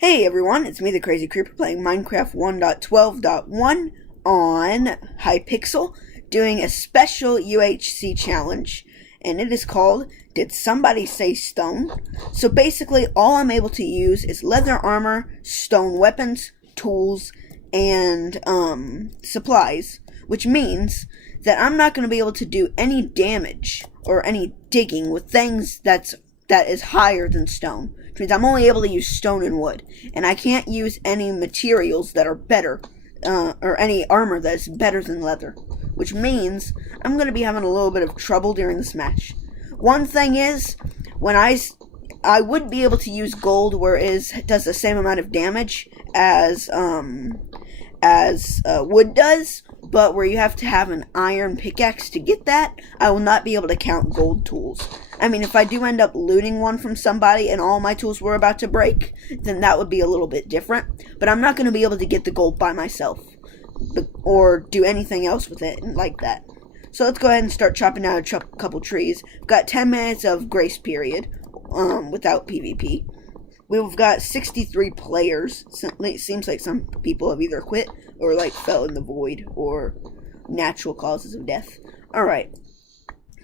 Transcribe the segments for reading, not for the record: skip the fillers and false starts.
Hey everyone, it's me, the Crazy Creeper, playing Minecraft 1.12.1 on Hypixel, doing a special UHC challenge, and it is called Did Somebody Say Stone? So basically, all I'm able to use is leather armor, stone weapons, tools, and supplies, which means that I'm not going to be able to do any damage or any digging with things that is higher than stone. Which means I'm only able to use stone and wood. And I can't use any materials that are better, or any armor that is better than leather. Which means I'm going to be having a little bit of trouble during this match. One thing is, when I would be able to use gold where it does the same amount of damage as wood does, but where you have to have an iron pickaxe to get that, I will not be able to count gold tools. I mean, if I do end up looting one from somebody and all my tools were about to break, then that would be a little bit different. But I'm not going to be able to get the gold by myself or do anything else with it like that. So let's go ahead and start chopping down a couple trees. We've got 10 minutes of grace period without PvP. We've got 63 players. It seems like some people have either quit or fell in the void or natural causes of death. Alright.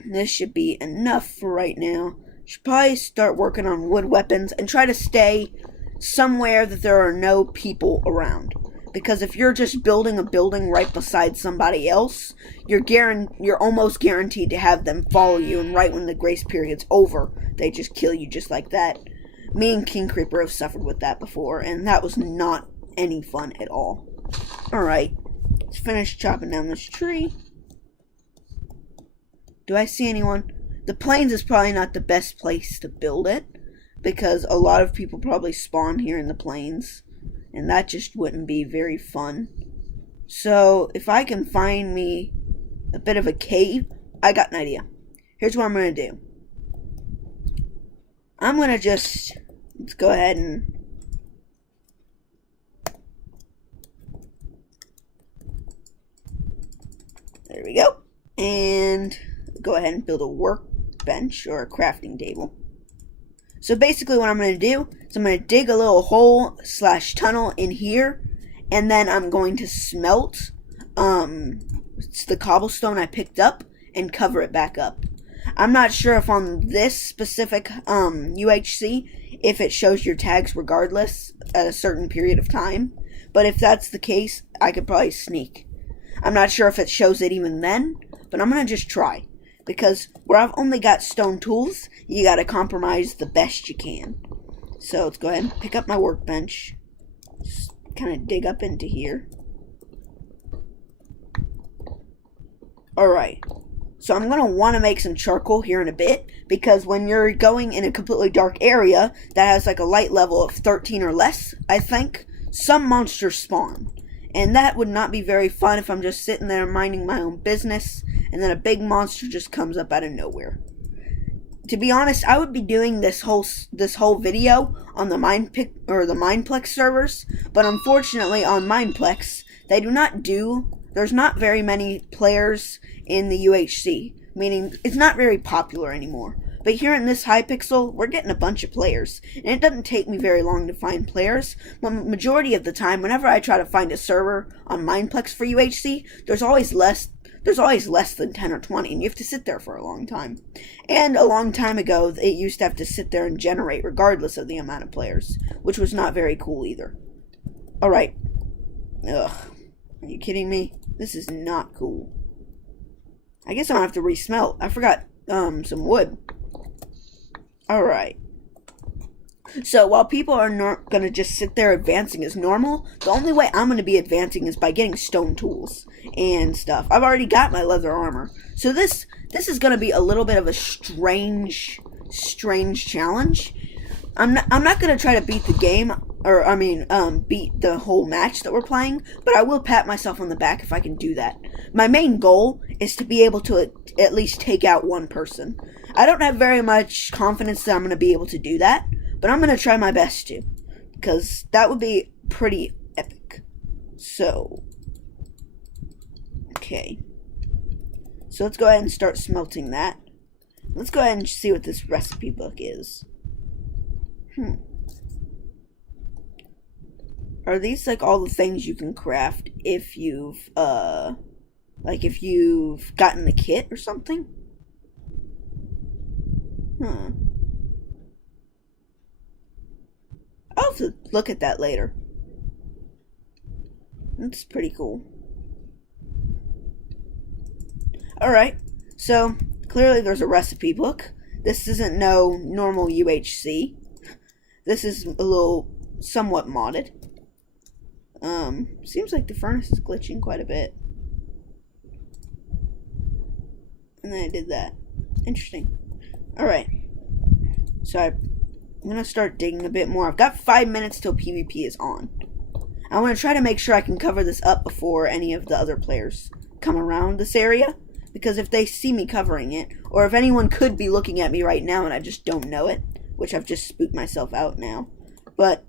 This should be enough for right now. Should probably start working on wood weapons and try to stay somewhere that there are no people around. Because if you're just building a building right beside somebody else, you're almost guaranteed to have them follow you, and right when the grace period's over, they just kill you just like that. Me and King Creeper have suffered with that before, and that was not any fun at all. Alright, let's finish chopping down this tree. Do I see anyone? The plains is probably not the best place to build it, because a lot of people probably spawn here in the plains, and that just wouldn't be very fun. So, if I can find me a bit of a cave, I got an idea. Here's what I'm going to do. I'm going to let's go ahead and there we go. And go ahead and build a workbench or a crafting table. So basically what I'm going to do is I'm going to dig a little hole / tunnel in here, and then I'm going to smelt the cobblestone I picked up and cover it back up. I'm not sure if on this specific UHC if it shows your tags regardless at a certain period of time, but if that's the case, I could probably sneak. I'm not sure if it shows it even then, but I'm going to just try. Because where I've only got stone tools, you gotta compromise the best you can. So let's go ahead and pick up my workbench. Just kind of dig up into here. Alright. So I'm going to want to make some charcoal here in a bit, because when you're going in a completely dark area that has a light level of 13 or less, I think, some monsters spawn. And that would not be very fun if I'm just sitting there minding my own business, and then a big monster just comes up out of nowhere. To be honest, I would be doing this whole video on the Mineplex servers, but unfortunately on Mineplex, there's not very many players in the UHC, meaning it's not very popular anymore. But here in this Hypixel, we're getting a bunch of players, and it doesn't take me very long to find players. But majority of the time, whenever I try to find a server on Mineplex for UHC, there's always less than 10 or 20, and you have to sit there for a long time. And a long time ago, it used to have to sit there and generate regardless of the amount of players, which was not very cool either. Alright. Ugh. Are you kidding me? This is not cool. I guess I'm gonna have to resmelt. I forgot some wood. Alright. So while people are not going to just sit there advancing as normal, the only way I'm going to be advancing is by getting stone tools and stuff. I've already got my leather armor. So this is going to be a little bit of a strange challenge. I'm not going to try to beat the game, beat the whole match that we're playing, but I will pat myself on the back if I can do that. My main goal is to be able to at least take out one person. I don't have very much confidence that I'm going to be able to do that, but I'm going to try my best to, because that would be pretty epic. So, okay. So let's go ahead and start smelting that. Let's go ahead and see what this recipe book is. Are these like all the things you can craft if you've like if you've gotten the kit or something? Huh. I'll have to look at that later. That's pretty cool. Alright, so clearly there's a recipe book. This isn't no normal UHC. This is a little somewhat modded. Seems like the furnace is glitching quite a bit. And then I did that. Interesting. Alright. So I'm going to start digging a bit more. I've got 5 minutes till PvP is on. I want to try to make sure I can cover this up before any of the other players come around this area. Because if they see me covering it, or if anyone could be looking at me right now and I just don't know it, which I've just spooked myself out now. But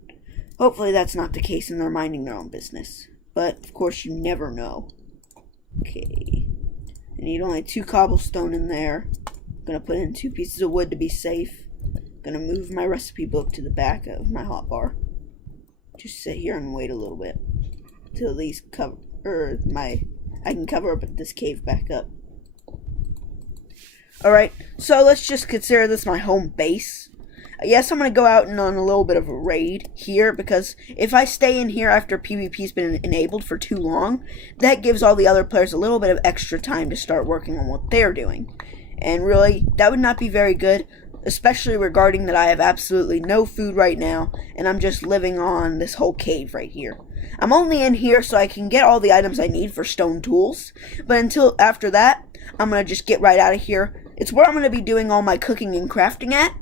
hopefully that's not the case and they're minding their own business. But of course you never know. Okay. I need only 2 cobblestone in there. I'm going to put in 2 pieces of wood to be safe. I'm going to move my recipe book to the back of my hotbar. Just sit here and wait a little bit till these I can cover up this cave back up. Alright, so let's just consider this my home base. Yes, I'm going to go out and on a little bit of a raid here, because if I stay in here after PvP's been enabled for too long, that gives all the other players a little bit of extra time to start working on what they're doing. And really, that would not be very good, especially regarding that I have absolutely no food right now, and I'm just living on this whole cave right here. I'm only in here so I can get all the items I need for stone tools, but until after that, I'm going to just get right out of here. It's where I'm going to be doing all my cooking and crafting at,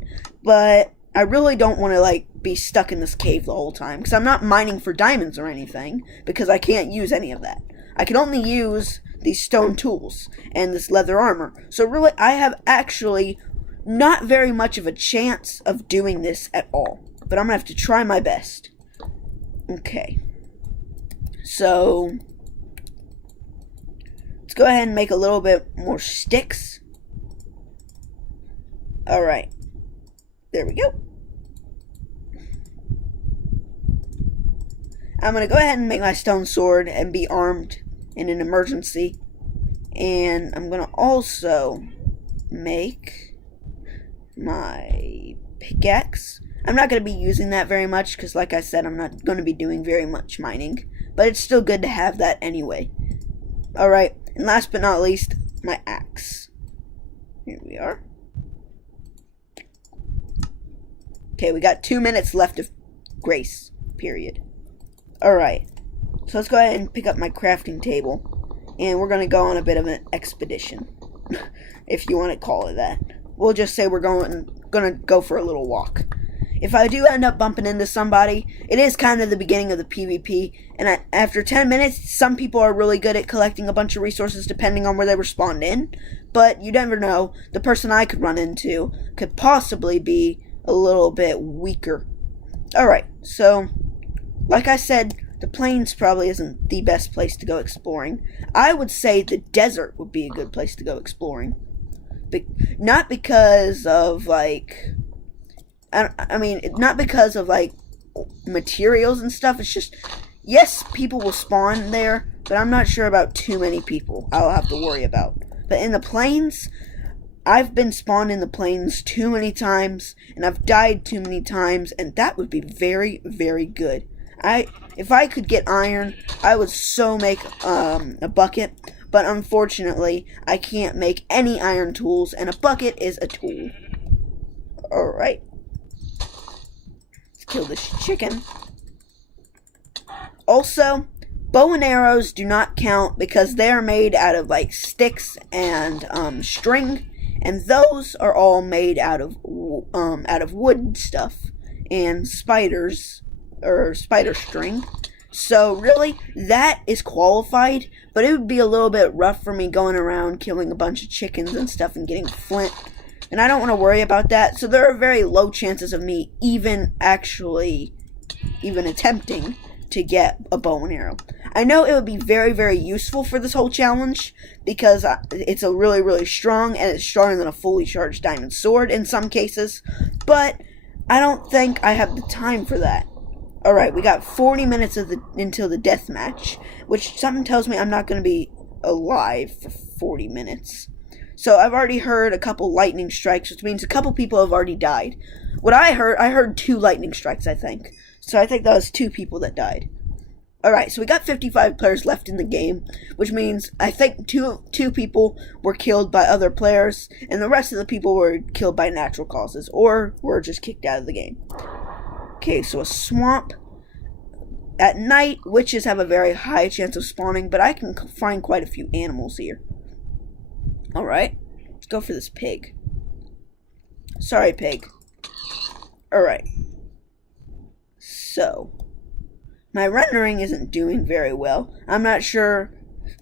but I really don't want to, like, be stuck in this cave the whole time, because I'm not mining for diamonds or anything, because I can't use any of that. I can only use these stone tools and this leather armor. So really, I have actually not very much of a chance of doing this at all, but I'm going to have to try my best. Okay. So let's go ahead and make a little bit more sticks. Alright. There we go. I'm going to go ahead and make my stone sword and be armed in an emergency. And I'm going to also make my pickaxe. I'm not going to be using that very much because, like I said, I'm not going to be doing very much mining. But it's still good to have that anyway. Alright, and last but not least, my axe. Here we are. Okay, we got 2 minutes left of grace, period. Alright, so let's go ahead and pick up my crafting table. And we're going to go on a bit of an expedition, if you want to call it that. We'll just say we're going to go for a little walk. If I do end up bumping into somebody, it is kind of the beginning of the PvP, and after 10 minutes, some people are really good at collecting a bunch of resources depending on where they respawn in, but you never know, the person I could run into could possibly be a little bit weaker. Alright, so, like I said, the plains probably isn't the best place to go exploring. I would say the desert would be a good place to go exploring. Not because of, like, I mean, not because of, like, materials and stuff. It's just, yes, people will spawn there, but I'm not sure about too many people I'll have to worry about. But in the plains, I've been spawned in the plains too many times, and I've died too many times, and that would be very, very good. If I could get iron, I would so make a bucket, but unfortunately, I can't make any iron tools, and a bucket is a tool. Alright. Let's kill this chicken. Also, bow and arrows do not count because they are made out of, like, sticks and string, and those are all made out of wood stuff and spiders or spider string. So really, that is qualified, but it would be a little bit rough for me going around killing a bunch of chickens and stuff and getting flint, and I don't want to worry about that. So there are very low chances of me even attempting to get a bow and arrow. I know it would be very, very useful for this whole challenge because it's a really, really strong, and it's stronger than a fully charged diamond sword in some cases, but I don't think I have the time for that. Alright, we got 40 minutes until the death match, which something tells me I'm not going to be alive for 40 minutes. So I've already heard a couple lightning strikes, which means a couple people have already died. What I heard 2 lightning strikes, I think. So I think that was 2 people that died. Alright, so we got 55 players left in the game, which means I think two people were killed by other players, and the rest of the people were killed by natural causes, or were just kicked out of the game. Okay, so a swamp. At night, witches have a very high chance of spawning, but I can find quite a few animals here. Alright, let's go for this pig. Sorry, pig. Alright. So, my rendering isn't doing very well. I'm not sure.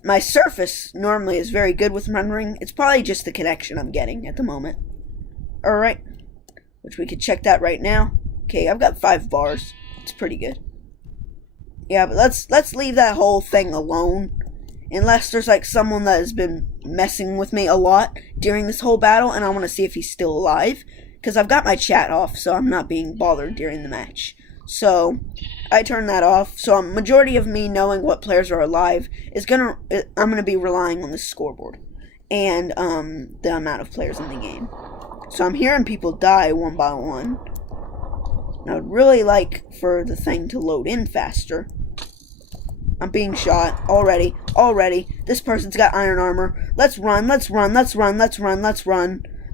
My Surface normally is very good with rendering. It's probably just the connection I'm getting at the moment. Alright, which we could check that right now. Okay, I've got 5 bars. It's pretty good. Yeah, but let's leave that whole thing alone. Unless there's like someone that has been messing with me a lot during this whole battle, and I want to see if he's still alive. Because I've got my chat off, so I'm not being bothered during the match. So, I turned that off. So, a majority of me knowing what players are alive I'm gonna be relying on the scoreboard. And, the amount of players in the game. So, I'm hearing people die one by one. And I would really like for the thing to load in faster. I'm being shot already. This person's got iron armor. Let's run.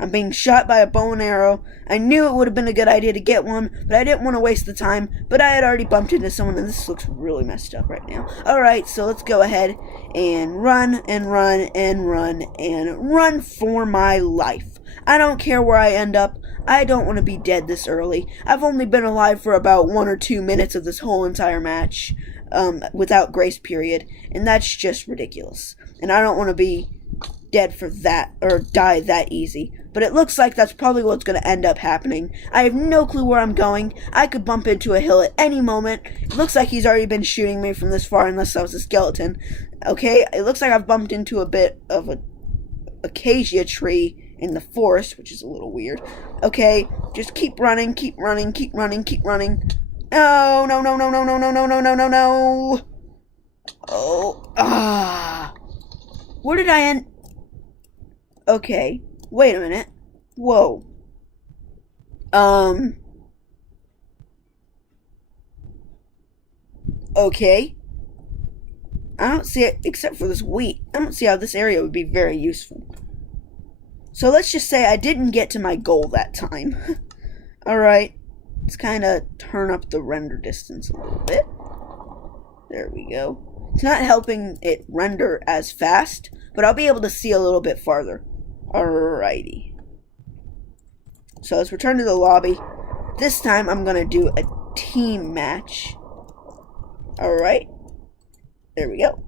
I'm being shot by a bow and arrow. I knew it would have been a good idea to get one, but I didn't want to waste the time. But I had already bumped into someone, and this looks really messed up right now. Alright, so let's go ahead and run for my life. I don't care where I end up. I don't want to be dead this early. I've only been alive for about 1 or 2 minutes of this whole entire match, without grace period, and that's just ridiculous. And I don't want to be dead for that, or die that easy. But it looks like that's probably what's going to end up happening. I have no clue where I'm going. I could bump into a hill at any moment. It looks like he's already been shooting me from this far, unless I was a skeleton. Okay, it looks like I've bumped into a bit of a acacia tree in the forest, which is a little weird. Okay, just keep running. No. Oh, where did I end? Okay, wait a minute. Whoa. Okay. I don't see it, except for this wheat. I don't see how this area would be very useful. So let's just say I didn't get to my goal that time. Alright. Let's kind of turn up the render distance a little bit. There we go. It's not helping it render as fast, but I'll be able to see a little bit farther. Alrighty. So let's return to the lobby. This time I'm going to do a team match. Alright. There we go.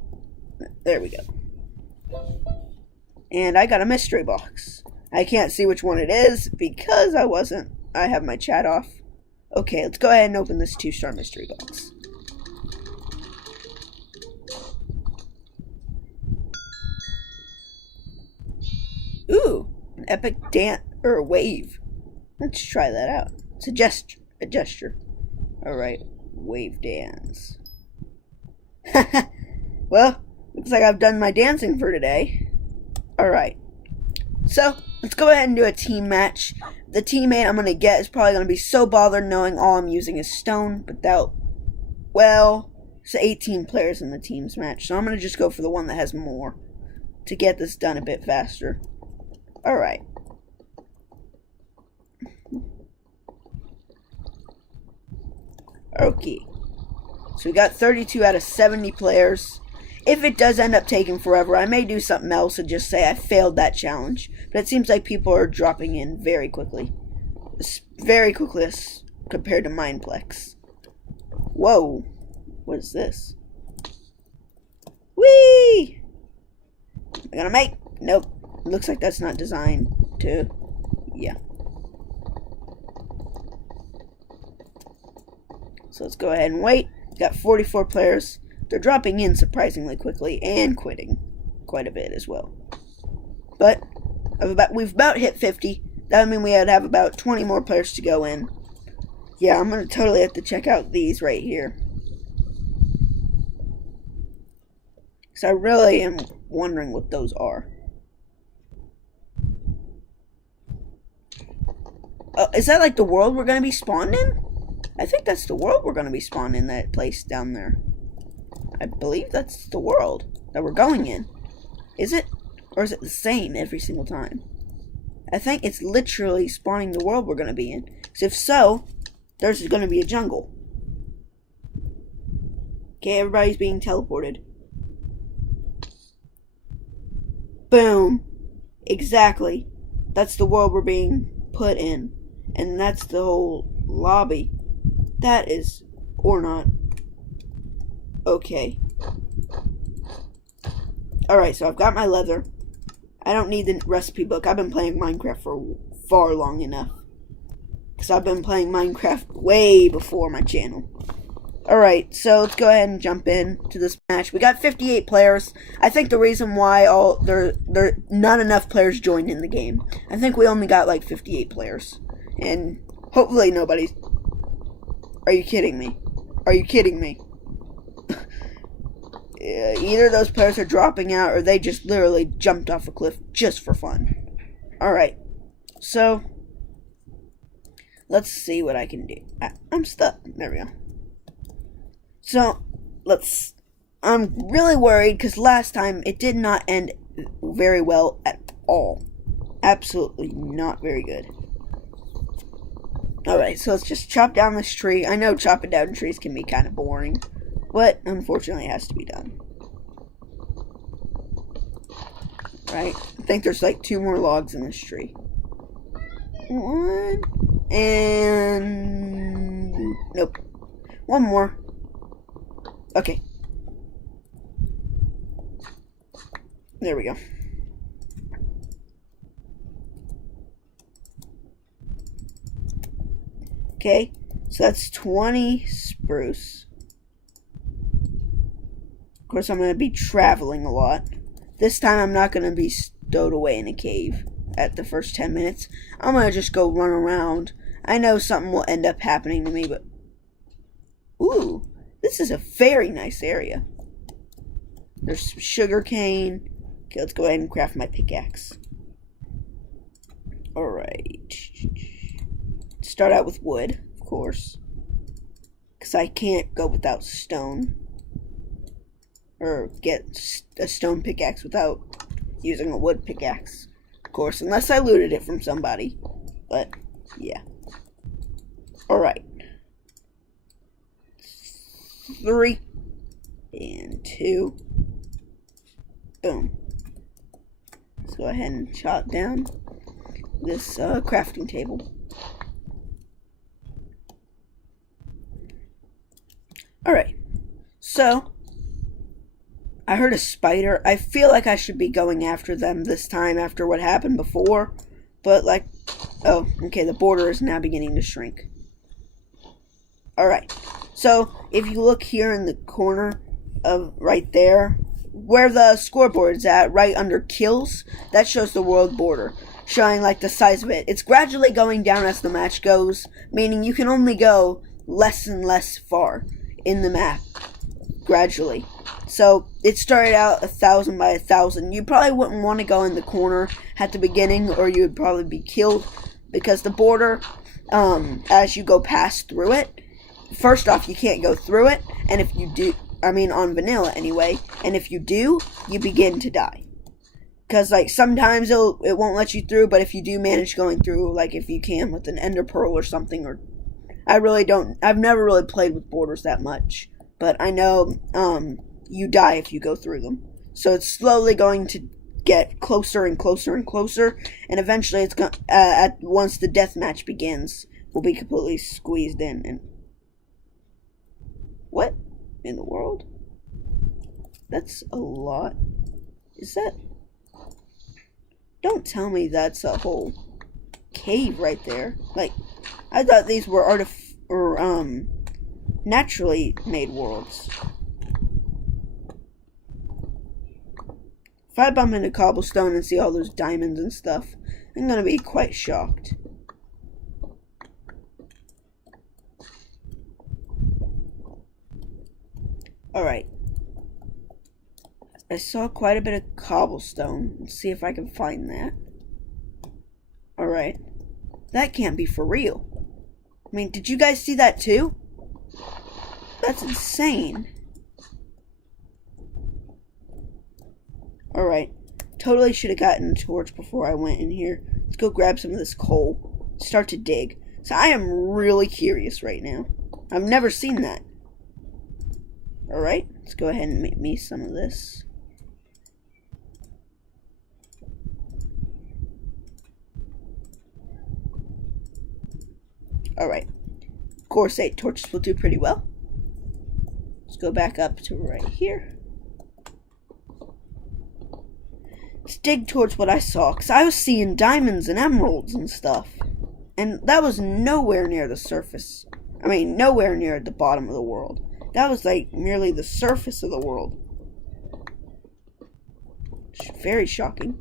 And I got a mystery box. I can't see which one it is because I have my chat off. Okay, let's go ahead and open this 2-star mystery box. Ooh, an epic dance or wave. Let's try that out. It's a gesture. Alright, wave dance. Well, looks like I've done my dancing for today. Alright. So, let's go ahead and do a team match. The teammate I'm going to get is probably going to be so bothered knowing all I'm using is stone. But it's 18 players in the team's match. So I'm going to just go for the one that has more to get this done a bit faster. Alright. Okay. So we got 32 out of 70 players. If it does end up taking forever, I may do something else and just say I failed that challenge. But it seems like people are dropping in very quickly. Very quickly as compared to Mineplex. Whoa. What is this? Whee! Am I gonna make? Nope. Looks like that's not designed to. Yeah. So let's go ahead and wait. Got 44 players. They're dropping in surprisingly quickly and quitting quite a bit as well. But we've about hit 50. That would mean we would have about 20 more players to go in. Yeah, I'm gonna totally have to check out these right here. Because I really am wondering what those are. Is that like the world we're gonna be spawned in? I think that's the world we're gonna be spawned in, that place down there. I believe that's the world that we're going in. Is it? Or is it the same every single time? I think it's literally spawning the world we're gonna be in. Because if so, there's gonna be a jungle. Okay, everybody's being teleported. Boom. Exactly. That's the world we're being put in. And that's the whole lobby. That is... or not. Okay. Alright, so I've got my leather. I don't need the recipe book. I've been playing Minecraft for far long enough. Because I've been playing Minecraft way before my channel. Alright, so let's go ahead and jump in to this match. We got 58 players. I think the reason why there not enough players joined in the game. I think we only got like 58 players. And hopefully nobody's... Are you kidding me? Are you kidding me? Either those players are dropping out or they just literally jumped off a cliff just for fun. Alright, so let's see what I can do. I'm stuck. There we go. So, I'm really worried because last time it did not end very well at all. Absolutely not very good. Alright, so let's just chop down this tree. I know chopping down trees can be kind of boring, but unfortunately it has to be done. Right? I think there's like 2 more logs in this tree. 1, and... nope. 1 more. Okay. There we go. Okay, so that's 20 spruce. Of course, I'm going to be traveling a lot. This time, I'm not going to be stowed away in a cave at the first 10 minutes. I'm going to just go run around. I know something will end up happening to me, but... ooh, this is a very nice area. There's some sugar cane. Okay, let's go ahead and craft my pickaxe. Alright. Start out with wood, of course. Because I can't go without stone. Or get a stone pickaxe without using a wood pickaxe. Of course, unless I looted it from somebody. But, yeah. Alright. 3. And 2. Boom. Let's go ahead and chop down this crafting table. Alright. So, I heard a spider. I feel like I should be going after them this time after what happened before. But, like, oh, okay, the border is now beginning to shrink. Alright. So, if you look here in the corner of right there, where the scoreboard is at, right under kills, that shows the world border, showing like the size of it. It's gradually going down as the match goes, meaning you can only go less and less far in the map, gradually. So, it started out 1,000 by 1,000. You probably wouldn't want to go in the corner at the beginning, or you would probably be killed, because the border, as you go past through it, first off, you can't go through it, and if you do, I mean on vanilla anyway, and if you do, you begin to die. Because, like, sometimes it won't let you through, but if you do manage going through, like, if you can with an ender pearl or something, or, I've never really played with borders that much, but I know, you die if you go through them. So it's slowly going to get closer and closer and closer, and eventually it's going, once the deathmatch begins, we'll be completely squeezed in, and what in the world? That's a lot. Is that... don't tell me that's a whole cave right there. Like, I thought these were naturally made worlds. If I bump into cobblestone and see all those diamonds and stuff, I'm gonna be quite shocked. Alright. I saw quite a bit of cobblestone. Let's see if I can find that. Alright. That can't be for real. I mean, did you guys see that too? That's insane. Alright. Totally should have gotten a torch before I went in here. Let's go grab some of this coal. Start to dig. So I am really curious right now. I've never seen that. Alright. Let's go ahead and make me some of this. Alright. Of course, 8 torches will do pretty well. Let's go back up to right here. Let's dig towards what I saw, because I was seeing diamonds and emeralds and stuff. And that was nowhere near the surface. I mean, nowhere near the bottom of the world. That was like merely the surface of the world. Very shocking.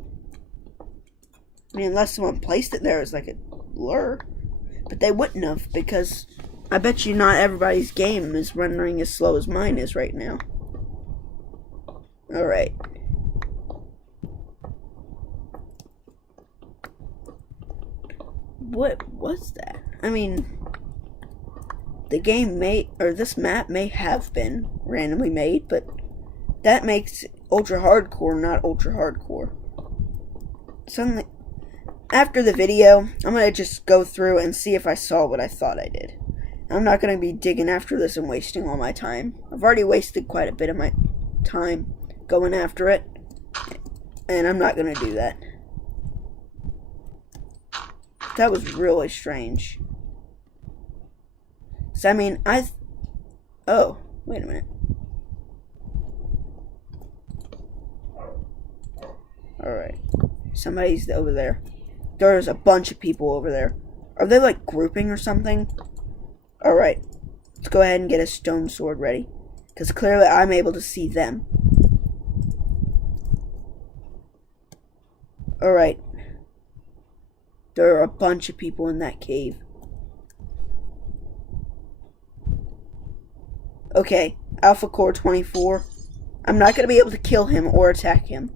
I mean, unless someone placed it there as like a lure. But they wouldn't have, because I bet you not everybody's game is rendering as slow as mine is right now. Alright. What was that? I mean, the game may, or this map may have been randomly made, but that makes ultra hardcore not ultra hardcore. Suddenly, after the video, I'm going to just go through and see if I saw what I thought I did. I'm not going to be digging after this and wasting all my time. I've already wasted quite a bit of my time going after it, and I'm not going to do that. That was really strange. So, I mean, oh, wait a minute. Alright. Somebody's over there. There's a bunch of people over there. Are they like grouping or something? Alright. Let's go ahead and get a stone sword ready. Because clearly I'm able to see them. Alright. There are a bunch of people in that cave. Okay. Alpha Core 24. I'm not going to be able to kill him or attack him.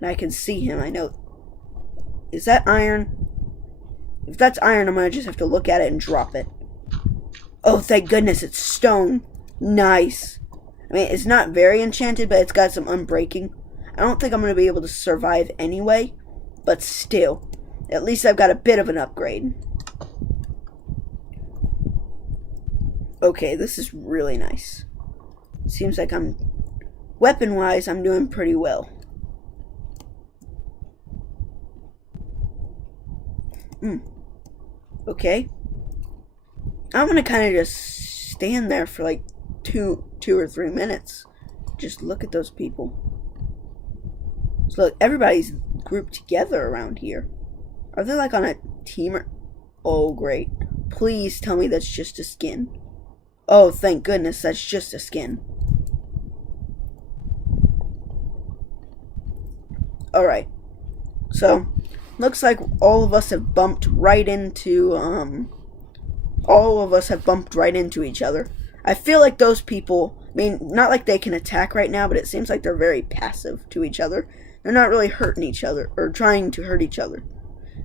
And I can see him, I know. Is that iron? If that's iron, I'm going to just have to look at it and drop it. Oh, thank goodness, it's stone. Nice. I mean, it's not very enchanted, but it's got some unbreaking. I don't think I'm going to be able to survive anyway, but still. At least I've got a bit of an upgrade. Okay, this is really nice. Seems like weapon-wise, I'm doing pretty well. Okay. I'm gonna kind of just stand there for like two or 3 minutes. Just look at those people. So look, everybody's grouped together around here. Are they like on a team or... Oh, great. Please tell me that's just a skin. Oh, thank goodness, that's just a skin. Alright. So, looks like all of us have bumped right into, each other. I feel like those people, I mean, not like they can attack right now, but it seems like they're very passive to each other. They're not really hurting each other, or trying to hurt each other.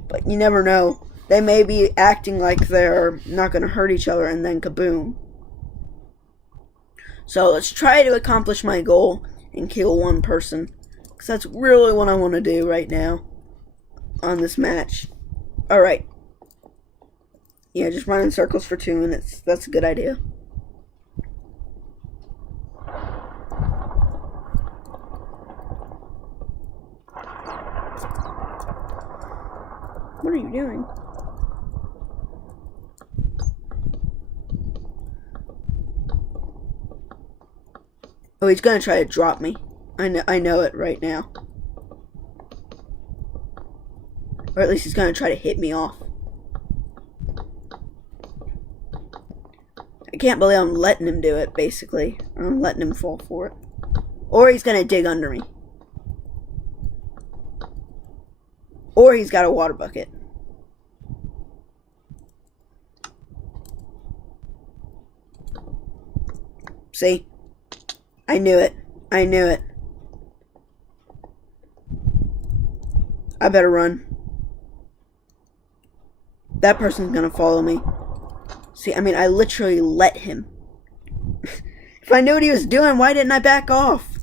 But you never know. They may be acting like they're not going to hurt each other, and then kaboom. So let's try to accomplish my goal and kill one person. Because that's really what I want to do right now on this match. Alright. Yeah, just run in circles for 2 minutes. That's a good idea. What are you doing? Oh, he's gonna try to drop me. I know it right now. Or at least he's gonna try to hit me off. I can't believe I'm letting him do it, basically. I'm letting him fall for it. Or he's gonna dig under me. Or he's got a water bucket. See? I knew it. I knew it. I better run. That person's gonna follow me. See, I mean, I literally let him. If I knew what he was doing, why didn't I back off?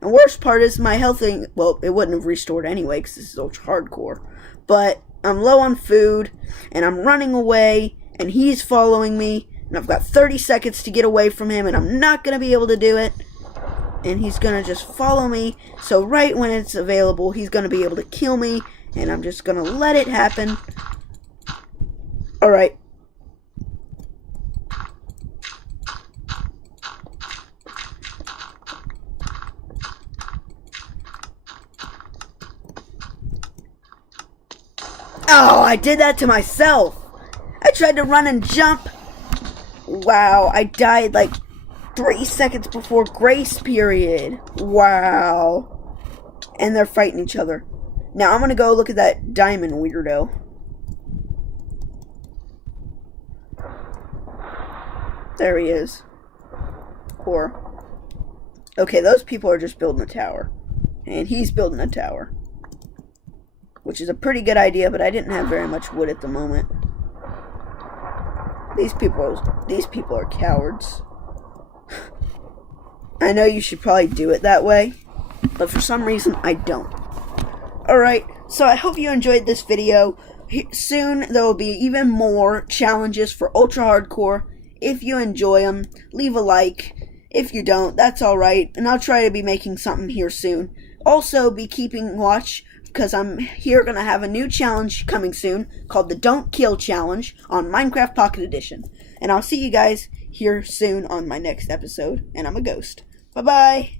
The worst part is my health thing. Well, it wouldn't have restored anyway because this is ultra hardcore. But I'm low on food, and I'm running away, and he's following me, and I've got 30 seconds to get away from him, and I'm not going to be able to do it. And he's going to just follow me, so right when it's available, he's going to be able to kill me, and I'm just going to let it happen. Alright. Oh, I did that to myself. I tried to run and jump. Wow, I died like 3 seconds before grace period. Wow. And they're fighting each other. Now I'm going to go look at that diamond weirdo. There he is. Or, okay, those people are just building a tower. And he's building a tower. Which is a pretty good idea, but I didn't have very much wood at the moment. These people are cowards. I know you should probably do it that way, but for some reason I don't. Alright, so I hope you enjoyed this video. Soon there will be even more challenges for Ultra Hardcore. If you enjoy them, leave a like. If you don't, that's alright, and I'll try to be making something here soon. Also, be keeping watch, because I'm here going to have a new challenge coming soon called the Don't Kill Challenge on Minecraft Pocket Edition. And I'll see you guys here soon on my next episode. And I'm a ghost. Bye-bye.